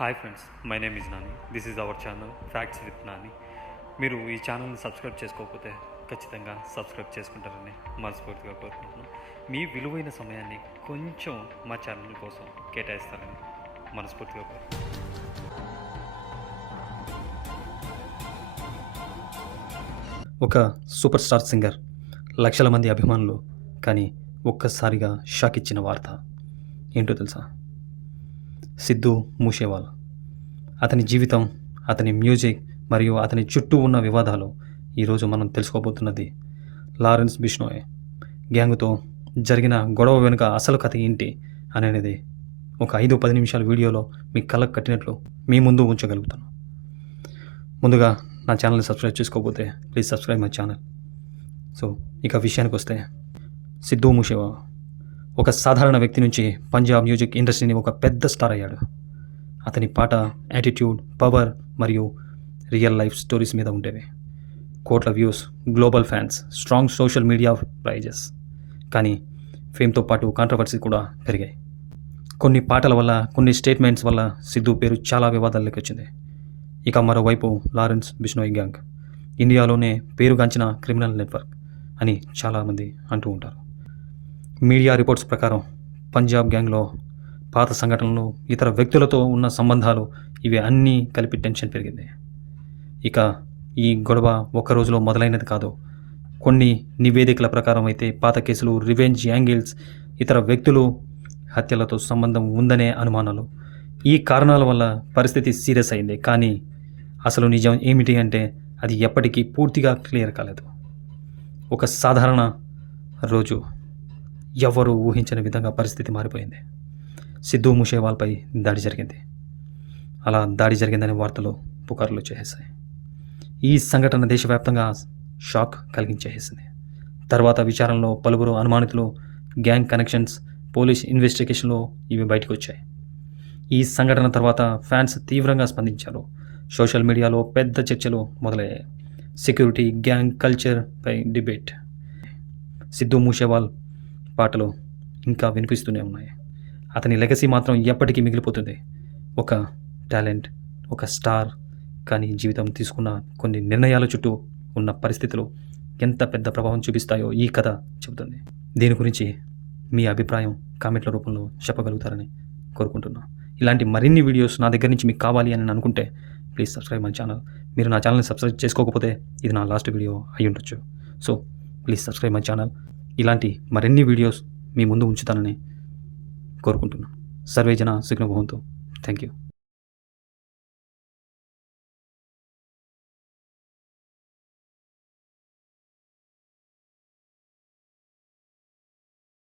Hi friends, my name is Nani. This is our channel facts with Nani. మీరు ఈ ఛానల్ని subscribe చేసుకోకపోతే ఖచ్చితంగా సబ్స్క్రైబ్ చేసుకుంటారని మనస్ఫూర్తిగా కోరుకుంటున్నాను. మీ విలువైన సమయాన్ని కొంచెం మా ఛానల్ కోసం కేటాయిస్తారని మనస్ఫూర్తిగా కోరుకుంటున్నాను. ఒక సూపర్ స్టార్ సింగర్, లక్షల మంది అభిమానులు, కానీ ఒక్కసారిగా షాక్ ఇచ్చిన వార్త ఏంటో తెలుసా? సిద్ధూ మూసేవాల్. అతని జీవితం, అతని మ్యూజిక్ మరియు అతని చుట్టూ ఉన్న వివాదాలు ఈరోజు మనం తెలుసుకోబోతున్నది. లారెన్స్ బిష్నోయ్ గ్యాంగుతో జరిగిన గొడవ వెనుక అసలు కథ ఏంటి అనేది ఒక 5-10 నిమిషాల వీడియోలో మీ కళ్ళకు కట్టినట్లు మీ ముందు ఉంచగలుగుతాను. ముందుగా నా ఛానల్ని సబ్స్క్రైబ్ చేసుకోకపోతే please subscribe my channel. So ఇక విషయానికి వస్తే, సిద్ధూ మూసేవాల్ ఒక సాధారణ వ్యక్తి నుంచి పంజాబ్ మ్యూజిక్ ఇండస్ట్రీని ఒక పెద్ద స్టార్ అయ్యాడు. అతని పాట యాటిట్యూడ్, పవర్ మరియు రియల్ లైఫ్ స్టోరీస్ మీద ఉండేవి. కోట్ల views, global fans, strong social media praises. కానీ ఫేమ్తో పాటు కాంట్రవర్సీ కూడా పెరిగాయి. కొన్ని పాటల వల్ల, కొన్ని స్టేట్మెంట్స్ వల్ల సిద్ధూ పేరు చాలా వివాదాల్లోకి వచ్చింది. ఇక మరోవైపు లారెన్స్ బిష్నోయ్ గ్యాంగ్ ఇండియాలోనే పేరుగాంచిన క్రిమినల్ నెట్వర్క్ అని చాలామంది అంటూ ఉంటారు. మీడియా రిపోర్ట్స్ ప్రకారం పంజాబ్ గ్యాంగ్లో పాత సంఘటనలు, ఇతర వ్యక్తులతో ఉన్న సంబంధాలు, ఇవి అన్నీ కలిపి టెన్షన్ పెరిగింది. ఇక ఈ గొడవ ఒక్క రోజులో మొదలైనది కాదు. కొన్ని నివేదికల ప్రకారం అయితే పాత కేసులు, రివెంజ్ యాంగిల్స్, ఇతర వ్యక్తులు హత్యలతో సంబంధం ఉందనే అనుమానాలు. ఈ కారణాల వల్ల పరిస్థితి సీరియస్ అయింది. కానీ అసలు నిజం ఏమిటి అంటే అది ఎప్పటికీ పూర్తిగా క్లియర్ కాలేదు. ఒక సాధారణ రోజు ఎవరు ఊహించని విధంగా పరిస్థితి మారిపోయింది. సిద్ధూ మూసేవాల్పై దాడి జరిగింది. అలా దాడి జరిగిందనే వార్తలు, పుకార్లు చేసేసాయి. ఈ సంఘటన దేశవ్యాప్తంగా షాక్ కలిగించేసింది. తర్వాత విచారణలో పలువురు అనుమానితులు, గ్యాంగ్ కనెక్షన్స్, పోలీస్ ఇన్వెస్టిగేషన్లో ఇవి బయటకు వచ్చాయి. ఈ సంఘటన తర్వాత ఫ్యాన్స్ తీవ్రంగా స్పందించారు. సోషల్ మీడియాలో పెద్ద చర్చలు మొదలయ్యాయి. సెక్యూరిటీ, గ్యాంగ్ కల్చర్ పై డిబేట్. సిద్ధూ మూసేవాల్ పాటలు ఇంకా వినిపిస్తూనే ఉన్నాయి. అతని లెగసీ మాత్రం ఎప్పటికీ మిగిలిపోతుంది. ఒక టాలెంట్, ఒక స్టార్. కానీ జీవితం తీసుకున్న కొన్ని నిర్ణయాల చుట్టూ ఉన్న పరిస్థితులు ఎంత పెద్ద ప్రభావం చూపిస్తాయో ఈ కథ చెబుతుంది. దీని గురించి మీ అభిప్రాయం కామెంట్ల రూపంలో చెప్పగలుగుతారని కోరుకుంటున్నాను. ఇలాంటి మరిన్ని వీడియోస్ నా దగ్గర నుంచి మీకు కావాలి అని అనుకుంటే ప్లీజ్ సబ్స్క్రైబ్ మై ఛానల్. మీరు నా ఛానల్ని సబ్స్క్రైబ్ చేసుకోకపోతే ఇది నా లాస్ట్ వీడియో అయి ఉండొచ్చు. So please subscribe my channel. ఇలాంటి మరిన్ని వీడియోస్ మీ ముందు ఉంచుతానని కోరుకుంటున్నాను. సర్వే జన సుఖినో భవంతు. Thank you.